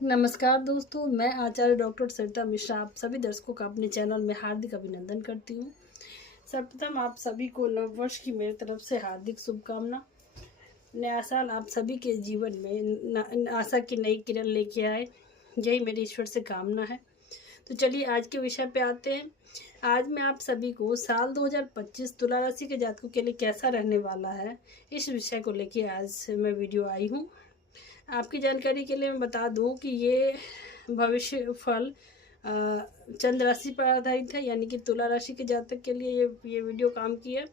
नमस्कार दोस्तों, मैं आचार्य डॉक्टर सरिता मिश्रा आप सभी दर्शकों का अपने चैनल में हार्दिक अभिनंदन करती हूँ। सर्वप्रथम आप सभी को नववर्ष की मेरी तरफ से हार्दिक शुभकामना। नया साल आप सभी के जीवन में आशा की नई किरण लेके आए, यही मेरी ईश्वर से कामना है। तो चलिए आज के विषय पे आते हैं। आज मैं आप सभी को साल 2025 तुला राशि के जातकों के लिए कैसा रहने वाला है, इस विषय को लेके आज मैं वीडियो आई हूँ। आपकी जानकारी के लिए मैं बता दूं कि ये भविष्य फल चंद्र राशि पर आधारित है, यानी कि तुला राशि के जातक के लिए ये वीडियो काम की है।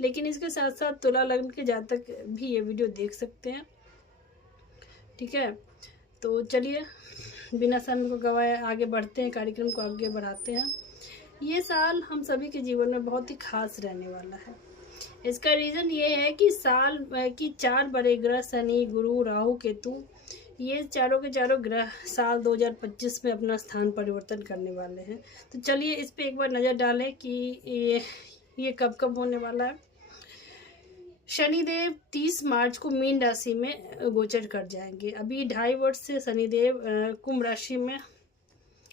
लेकिन इसके साथ साथ तुला लग्न के जातक भी ये वीडियो देख सकते हैं। ठीक है, तो चलिए बिना समय को गवाए आगे बढ़ते हैं, कार्यक्रम को आगे बढ़ाते हैं। ये साल हम सभी के जीवन में बहुत ही खास रहने वाला है। इसका रीज़न ये है कि साल की 4 बड़े ग्रह शनि, गुरु, राहु, केतु, ये चारों के चारों ग्रह साल 2025 में अपना स्थान परिवर्तन करने वाले हैं। तो चलिए इस पे एक बार नज़र डालें कि ये कब कब होने वाला है। शनिदेव 30 मार्च को मीन राशि में गोचर कर जाएंगे। अभी 2.5 वर्ष से शनिदेव कुंभ राशि में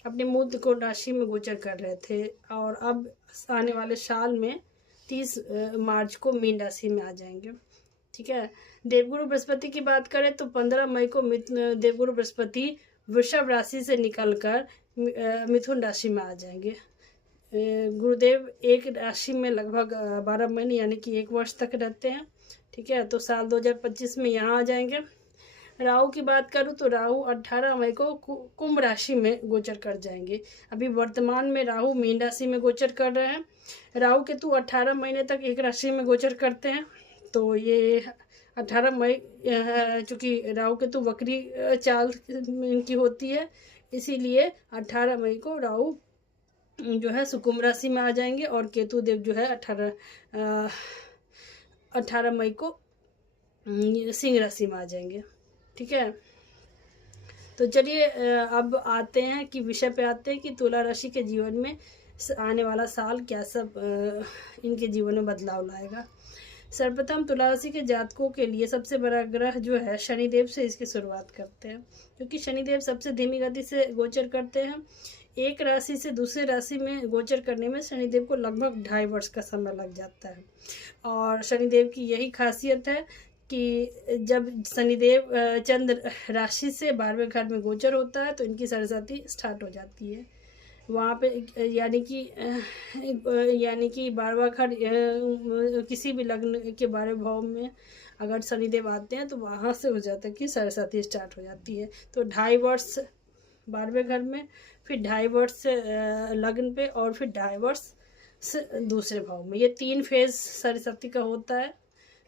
अपने मूल त्रिकोण राशि में गोचर कर रहे थे, और अब आने वाले साल में 30 मार्च को मीन राशि में आ जाएंगे। ठीक है, देवगुरु बृहस्पति की बात करें तो 15 मई को देवगुरु बृहस्पति वृषभ राशि से निकलकर मिथुन राशि में आ जाएंगे। गुरुदेव एक राशि में लगभग 12 महीने यानी कि 1 वर्ष तक रहते हैं। ठीक है, तो साल 2025 में यहाँ आ जाएंगे। राहु की बात करूँ तो राहु 18 मई को कुंभ राशि में गोचर कर जाएंगे। अभी वर्तमान में राहु मीन राशि में गोचर कर रहे हैं। राहु केतु 18 महीने तक एक राशि में गोचर करते हैं। तो ये 18 मई चूँकि राहु केतु वक्री चाल इनकी होती है, इसीलिए 18 मई को राहु जो है कुंभ राशि में आ जाएंगे, और केतु देव जो है 18 मई को सिंह राशि में आ जाएंगे। ठीक है, तो चलिए अब आते हैं कि विषय पे आते हैं कि तुला राशि के जीवन में आने वाला साल क्या सब इनके जीवन में बदलाव लाएगा। सर्वप्रथम तुला राशि के जातकों के लिए सबसे बड़ा ग्रह जो है शनिदेव से इसकी शुरुआत करते हैं, क्योंकि शनिदेव सबसे धीमी गति से गोचर करते हैं। एक राशि से दूसरे राशि में गोचर करने में शनिदेव को लगभग 2.5 वर्ष का समय लग जाता है। और शनिदेव की यही खासियत है कि जब शनिदेव चंद्र राशि से 12वें घर में गोचर होता है तो इनकी सरस्वती स्टार्ट हो जाती है वहाँ पे, यानी कि 12वां घर किसी भी लग्न के 12वें भाव में अगर शनिदेव आते हैं तो वहाँ से हो जाता है कि सरस्वती स्टार्ट हो जाती है। तो 2.5 वर्ष 12वें घर में, फिर 2.5 वर्ष लग्न पे, और फिर 2.5 वर्ष दूसरे भाव में। ये 3 फेज सरस्वती का होता है।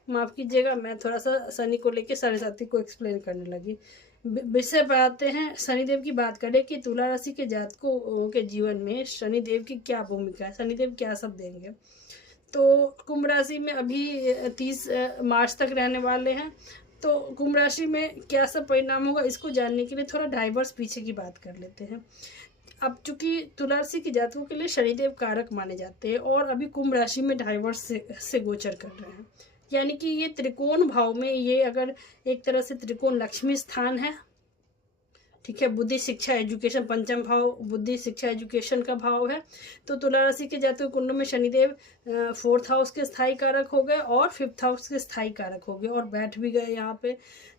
माफ़ कीजिएगा, मैं थोड़ा सा शनि को लेके सरस्वती को एक्सप्लेन करने लगी। विषय पर आते हैं। शनिदेव की बात करें कि तुला राशि के जातकों के जीवन में शनिदेव की क्या भूमिका है, शनिदेव क्या सब देंगे। तो कुंभ राशि में अभी 30 मार्च तक रहने वाले हैं। तो कुंभ राशि में क्या सब परिणाम होगा, इसको जानने के लिए थोड़ा 2.5 वर्ष पीछे की बात कर लेते हैं। अब चूंकि तुला राशि के जातकों के लिए शनिदेव कारक माने जाते हैं, और अभी कुंभ राशि में 2.5 वर्ष से गोचर कर रहे हैं, यानी कि ये त्रिकोण भाव में, ये अगर एक तरह से त्रिकोण लक्ष्मी स्थान है। ठीक है, बुद्धि शिक्षा एजुकेशन, पंचम भाव बुद्धि शिक्षा एजुकेशन का भाव है। तो तुला राशि के जातक कुंड में शनिदेव 4th हाउस के स्थायी कारक हो गए और 5th हाउस के स्थायी कारक हो गए, और बैठ भी गए यहाँ पे।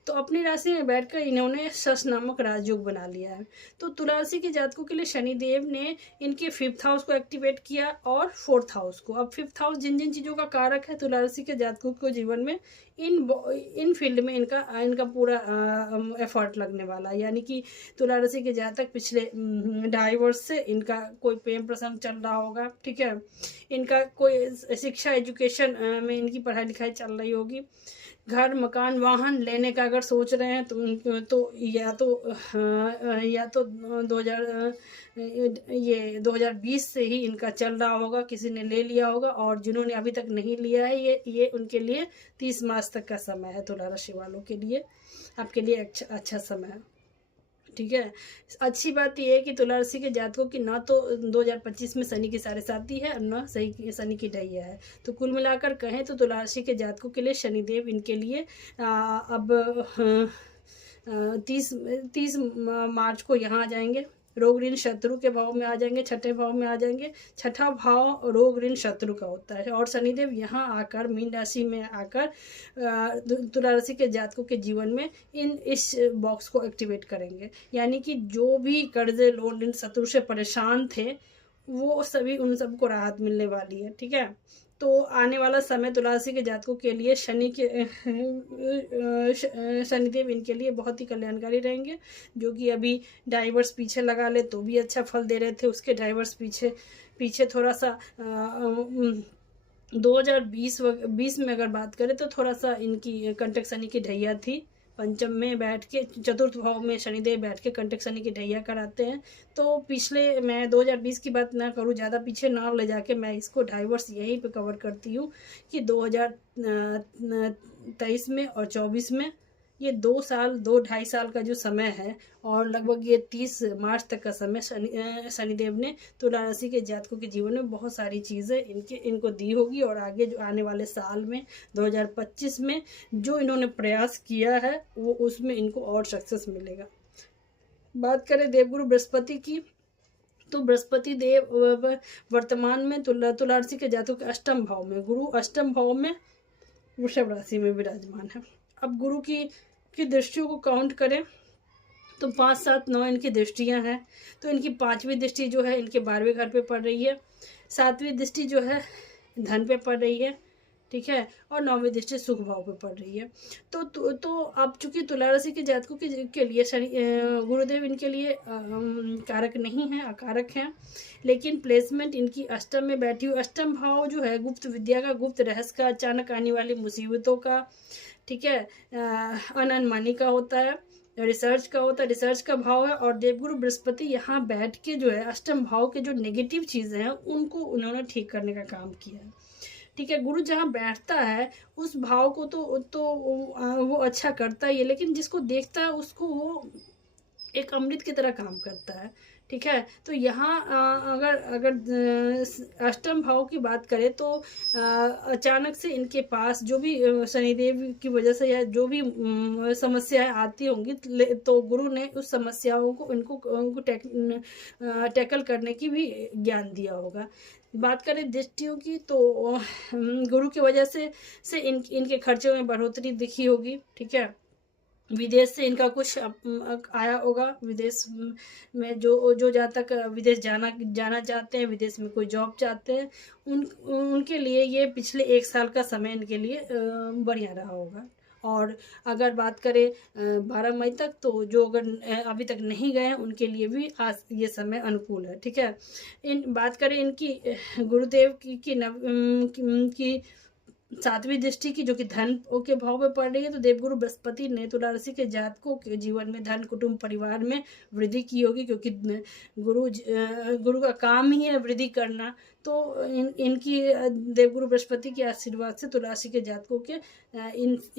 तो अपनी राशि में बैठकर इन्होंने शश नामक राजयोग बना लिया है। तो तुला राशि के जातकों के लिए शनिदेव ने इनके 5th हाउस को एक्टिवेट किया और 4th हाउस को। अब 5th हाउस जिन जिन चीज़ों का कारक है तुला राशि के जातकों को जीवन में इन फील्ड में इनका पूरा एफर्ट लगने वाला है। यानी कि तुला राशि के जातक पिछले 2.5 वर्ष से इनका कोई प्रेम प्रसंग चल रहा होगा। ठीक है, इनका कोई शिक्षा एजुकेशन में इनकी पढ़ाई लिखाई चल रही होगी। घर मकान वाहन लेने का अगर सोच रहे हैं तो या तो 2020 से ही इनका चल रहा होगा, किसी ने ले लिया होगा, और जिन्होंने अभी तक नहीं लिया है ये उनके लिए 30 मार्च तक का समय है। तुला राशि वालों के लिए आपके लिए अच्छा समय है। ठीक है, अच्छी बात यह है कि तुला राशि के जातकों की ना तो 2025 में शनि की साढ़ेसाती है और ना शनि की ढैया है। तो कुल मिलाकर कहें तो तुला राशि के जातकों के लिए शनिदेव इनके लिए अब 30 मार्च को यहाँ आ जाएंगे, रोग ऋण शत्रु के भाव में आ जाएंगे, छठे भाव में आ जाएंगे। छठा भाव रोग ऋण शत्रु का होता है। और शनिदेव यहाँ आकर मीन राशि में आकर तुला राशि के जातकों के जीवन में इस बॉक्स को एक्टिवेट करेंगे। यानी कि जो भी कर्जे लोन ऋण शत्रु से परेशान थे वो सभी, उन सबको राहत मिलने वाली है। ठीक है, तो आने वाला समय तुला राशि के जातकों के लिए शनिदेव इनके लिए बहुत ही कल्याणकारी रहेंगे। जो कि अभी डाइवर्स पीछे लगा ले तो भी अच्छा फल दे रहे थे, उसके डाइवर्स पीछे थोड़ा सा 2020 में अगर बात करें तो थोड़ा सा इनकी कंटक शनि की ढैया थी। पंचम में बैठ के, चतुर्थ भाव में शनिदेव बैठ के कंटक शनि की ढैया कराते हैं। तो पिछले, मैं 2020 की बात ना करूँ, ज़्यादा पीछे ना ले जाके मैं इसको डाइवर्स यहीं पे कवर करती हूँ कि 2023 में और 24 में ये 2-2.5 साल का जो समय है और लगभग ये 30 मार्च तक का समय शनिदेव ने तुला राशि के जातकों के जीवन में बहुत सारी चीज़ें इनको दी होगी। और आगे जो आने वाले साल में 2025 में जो इन्होंने प्रयास किया है वो उसमें इनको और सक्सेस मिलेगा। बात करें देवगुरु बृहस्पति की, तो बृहस्पति देव वर्तमान में तुला राशि के जातकों के अष्टम भाव में, गुरु अष्टम भाव में वृषभ राशि में विराजमान है। अब गुरु की दृष्टियों को काउंट करें तो 5, 7, 9 इनकी दृष्टियां हैं। तो इनकी 5वीं दृष्टि जो है इनके 12वें घर पे पड़ रही है, 7वीं दृष्टि जो है धन पे पड़ रही है। ठीक है, और 9वीं दृष्टि सुख भाव पे पड़ रही है। तो अब चूंकि तुला राशि के जातकों के लिए गुरुदेव इनके लिए कारक नहीं है, अकारक हैं, लेकिन प्लेसमेंट इनकी अष्टम में बैठी हुई। अष्टम भाव जो है गुप्त विद्या का, गुप्त रहस्य का, अचानक आने वाली मुसीबतों का, ठीक है, अनमनी का होता है, रिसर्च का होता है, रिसर्च का भाव है। और देवगुरु बृहस्पति यहाँ बैठ के जो है अष्टम भाव के जो नेगेटिव चीज़ें हैं उनको उन्होंने ठीक करने का काम किया है। ठीक है, गुरु जहाँ बैठता है उस भाव को तो वो अच्छा करता ही है, लेकिन जिसको देखता है उसको वो एक अमृत की तरह काम करता है। ठीक है, तो यहाँ अगर अष्टम भाव की बात करें तो अचानक से इनके पास जो भी शनिदेव की वजह से या जो भी समस्याएं आती होंगी तो गुरु ने उस समस्याओं को उनको टैकल करने की भी ज्ञान दिया होगा। बात करें दृष्टियों की तो गुरु की वजह से इनके खर्चों में बढ़ोतरी दिखी होगी। ठीक है, विदेश से इनका कुछ आया होगा, विदेश में जो जहाँ तक विदेश जाना चाहते हैं, विदेश में कोई जॉब चाहते हैं, उनके लिए ये पिछले 1 साल का समय इनके लिए बढ़िया रहा होगा। और अगर बात करें 12 मई तक, तो जो अगर अभी तक नहीं गए हैं उनके लिए भी आज ये समय अनुकूल है। ठीक है, बात करें इनकी गुरुदेव की 7वीं दृष्टि की जो कि धन के भाव में पड़ रही है, तो देवगुरु बृहस्पति ने तुला राशि के जातकों के जीवन में धन, कुटुंब, परिवार में वृद्धि की होगी, क्योंकि गुरु का काम ही है वृद्धि करना। तो इनकी देवगुरु बृहस्पति के आशीर्वाद से तुला राशि के जातकों के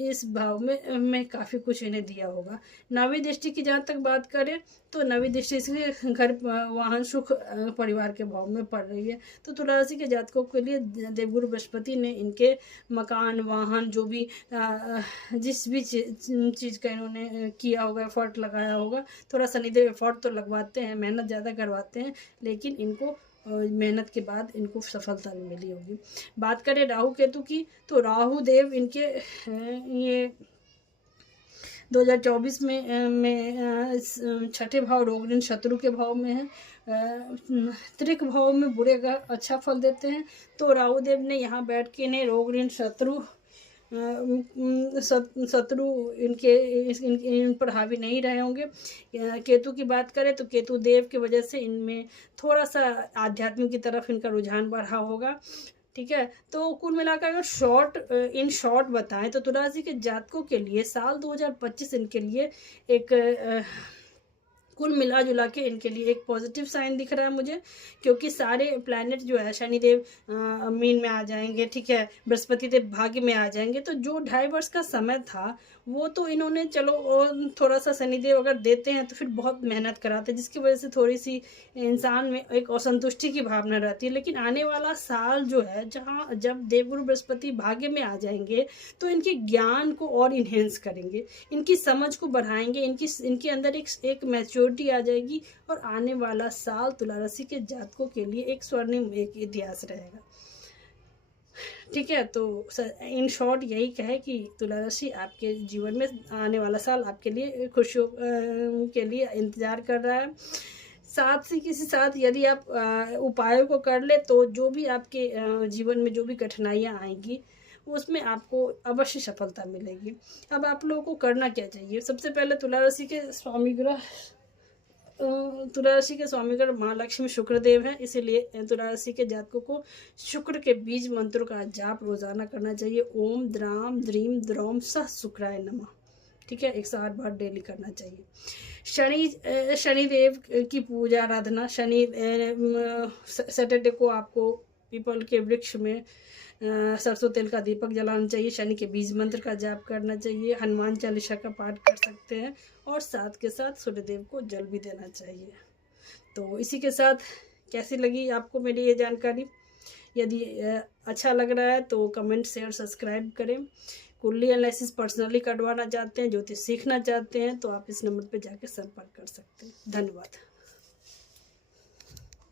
इस भाव में काफ़ी कुछ इन्हें दिया होगा। 9वीं दृष्टि की जहाँ तक बात करें तो 9वीं दृष्टि से घर, वाहन, सुख, परिवार के भाव में पड़ रही है। तो तुला राशि के जातकों के लिए देवगुरु बृहस्पति ने इनके मकान, वाहन, जो भी जिस भी चीज़ का इन्होंने किया होगा, एफर्ट लगाया होगा, थोड़ा शनिदेव एफर्ट तो लगवाते हैं, मेहनत ज़्यादा करवाते हैं, लेकिन इनको मेहनत के बाद इनको सफलता भी मिली होगी। बात करें राहु केतु की, तो राहु देव इनके ये 2024 में छठे भाव रोग ऋण शत्रु के भाव में है, त्रिक भाव में बुरे का अच्छा फल देते हैं। तो राहु देव ने यहाँ बैठ के इन्हें रोग ऋण शत्रु इन पर हावी नहीं रहे होंगे। केतु की बात करें तो केतु देव की वजह से इनमें थोड़ा सा आध्यात्मिक की तरफ इनका रुझान बढ़ा होगा। ठीक है, तो कुल मिलाकर अगर इन शॉर्ट बताएं तो तुला राशि के जातकों के लिए साल 2025 इनके लिए एक कुल मिला जुला के इनके लिए एक पॉजिटिव साइन दिख रहा है मुझे, क्योंकि सारे प्लैनेट जो है, शनिदेव मीन में आ जाएंगे, ठीक है, बृहस्पति देव भाग्य में आ जाएंगे। तो जो 2.5 वर्ष का समय था वो तो इन्होंने चलो थोड़ा सा शनिदेव अगर देते हैं तो फिर बहुत मेहनत कराते हैं, जिसकी वजह से थोड़ी सी इंसान में एक असंतुष्टि की भावना रहती है। लेकिन आने वाला साल जो है, जहाँ जब देवगुरु बृहस्पति भाग्य में आ जाएंगे तो इनके ज्ञान को और इन्हेंस करेंगे, इनकी समझ को बढ़ाएंगे, इनके अंदर एक मैच्योरिटी आ जाएगी, और आने वाला साल तुला राशि के जातकों के लिए एक स्वर्णिम एक इतिहास रहेगा। ठीक है, तो इन शॉर्ट यही कहे कि तुला राशि आपके जीवन में आने वाला साल आपके लिए खुशियों के लिए इंतजार कर रहा है। साथ ही किसी साथ यदि आप उपायों को कर ले तो जो भी आपके जीवन में जो भी कठिनाइयाँ आएंगी उसमें आपको अवश्य सफलता मिलेगी। अब आप लोगों को करना क्या चाहिए? सबसे पहले तुला राशि के स्वामी ग्रह माँ लक्ष्मी शुक्रदेव हैं, इसीलिए तुला राशि के जातकों को शुक्र के बीज मंत्रों का जाप रोजाना करना चाहिए। ओम द्राम द्रीम द्रौम सह शुक्राय नमः। ठीक है, 108 बार डेली करना चाहिए। शनिदेव की पूजा आराधना, सैटरडे को आपको पीपल के वृक्ष में सरसों तेल का दीपक जलाना चाहिए। शनि के बीज मंत्र का जाप करना चाहिए। हनुमान चालीसा का पाठ कर सकते हैं, और साथ के साथ सूर्यदेव को जल भी देना चाहिए। तो इसी के साथ कैसी लगी आपको मेरी ये जानकारी? यदि अच्छा लग रहा है तो कमेंट शेयर सब्सक्राइब करें। कुंडली एनालिसिस पर्सनली करवाना चाहते हैं, ज्योतिष सीखना चाहते हैं, तो आप इस नंबर पर जाकर संपर्क कर सकते हैं। धन्यवाद।